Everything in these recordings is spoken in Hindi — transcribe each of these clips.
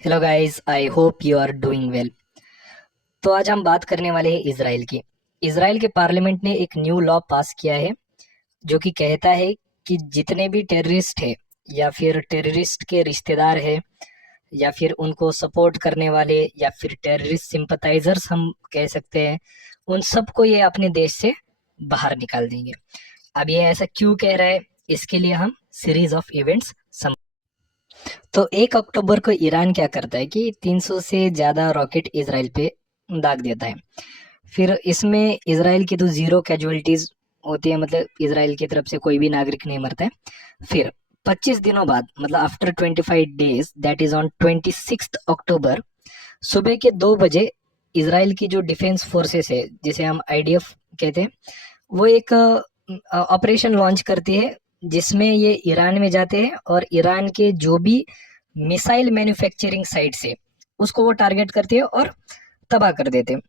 Hello guys, I hope you are doing well. तो आज हम बात करने वाले हैं इसराइल की। इसराइल के पार्लियामेंट ने एक न्यू लॉ पास किया है जो कि कहता है कि जितने भी टेररिस्ट है या फिर टेररिस्ट के रिश्तेदार है या फिर उनको सपोर्ट करने वाले या फिर टेररिस्ट सिंपथाइजर्स हम कह सकते हैं, उन सबको ये अपने देश से बाहर निकाल देंगे। अब ये ऐसा क्यों कह रहा है, इसके लिए हम सीरीज ऑफ इवेंट्स। तो 1 अक्टूबर को ईरान क्या करता है कि 300 से ज़्यादा रॉकेट इसराइल पे दाग देता है। फिर इसमें इसराइल की तो ज़ीरो कैजुअलिटीज़ होती है, मतलब इसराइल की तरफ से कोई भी नागरिक नहीं मरता है। फिर 25 दिनों बाद, मतलब after 25 days, that is on 26 अक्टूबर, सुबह के 2 बजे इसराइल की जो डिफेंस फोर्सेस है, जिसे हम आईडीएफ कहते हैं, वो एक ऑपरेशन लॉन्च करती है जिसमें ये ईरान में जाते हैं और ईरान के जो भी मिसाइल मैन्युफैक्चरिंग साइट्स है उसको वो टारगेट करती है और तबाह कर देते हैं।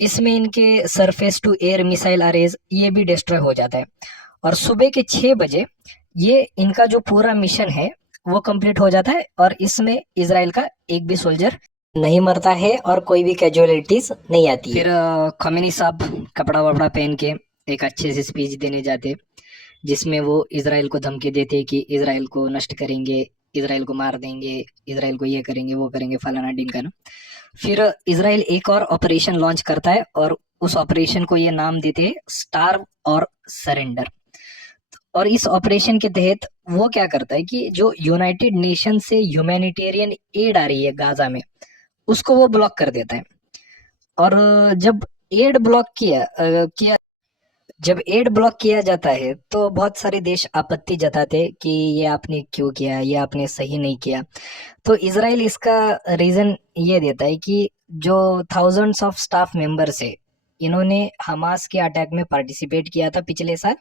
इसमें इनके surface to air missile arrays ये भी डिस्ट्रॉय हो जाता है। और सुबह के 6 बजे ये इनका जो पूरा मिशन है वो कंप्लीट हो जाता है और इसमें इसराइल का एक भी सोल्जर नहीं मरता है और कोई भी कैजुअलिटीज नहीं आती है। फिर खमेनी साहब कपड़ा वपड़ा पहन के एक अच्छे से स्पीच देने जाते, जिसमें वो इसराइल को धमकी देते कि इसराइल को नष्ट करेंगे, इसराइल को मार देंगे, इसराइल को ये करेंगे वो करेंगे, फलाना ढिमकाना। फिर इसराइल एक और ऑपरेशन लॉन्च करता है और उस ऑपरेशन को ये नाम देते हैं स्टार और सरेंडर। और इस ऑपरेशन के तहत वो क्या करता है कि जो यूनाइटेड नेशन से ह्यूमैनिटेरियन एड आ रही है गाजा में, उसको वो ब्लॉक कर देता है। और जब एड ब्लॉक किया जब एड ब्लॉक किया जाता है तो बहुत सारे देश आपत्ति जताते हैं कि ये आपने क्यों किया, ये आपने सही नहीं किया। तो इसराइल इसका रीजन ये देता है कि जो थाउजेंड्स ऑफ स्टाफ मेंबर्स है, इन्होंने हमास के अटैक में पार्टिसिपेट किया था पिछले साल।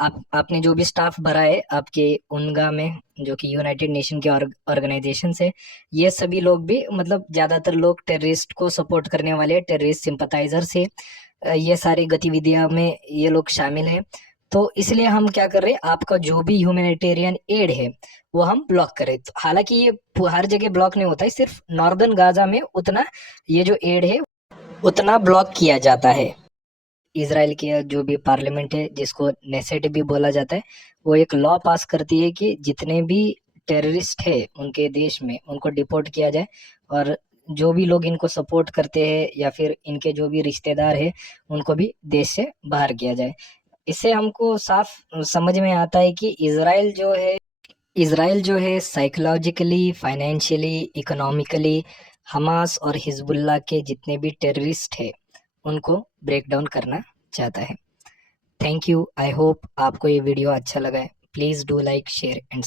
आपने जो भी स्टाफ भरा है आपके उनगा में, जो कि यूनाइटेड नेशन के ऑर्गेनाइजेशन है, ये सभी लोग भी, मतलब ज्यादातर लोग टेररिस्ट को सपोर्ट करने वाले टेररिस्ट सिंपथाइजर से ये सारी गतिविधियां में ये लोग शामिल हैं। तो इसलिए हम क्या कर रहे हैं, आपका जो भी ह्यूमैनिटेरियन एड है वो हम ब्लॉक करें। तो हालांकि ये हर जगह ब्लॉक नहीं होता है, सिर्फ नॉर्दर्न गाजा में उतना ये जो एड है उतना ब्लॉक किया जाता है। इसराइल की जो भी पार्लियामेंट है, जिसको नेसेट भी बोला जाता है, वो एक लॉ पास करती है कि जितने भी टेररिस्ट है उनके देश में उनको डिपोर्ट किया जाए और जो भी लोग इनको सपोर्ट करते हैं या फिर इनके जो भी रिश्तेदार है उनको भी देश से बाहर किया जाए। इससे हमको साफ समझ में आता है कि इसराइल जो है साइकोलॉजिकली, फाइनेंशियली, इकोनॉमिकली हमास और हिजबुल्लाह के जितने भी टेररिस्ट है उनको ब्रेक डाउन करना चाहता है। Thank you. आई होप आपको ये वीडियो अच्छा लगा है। Please do like, share and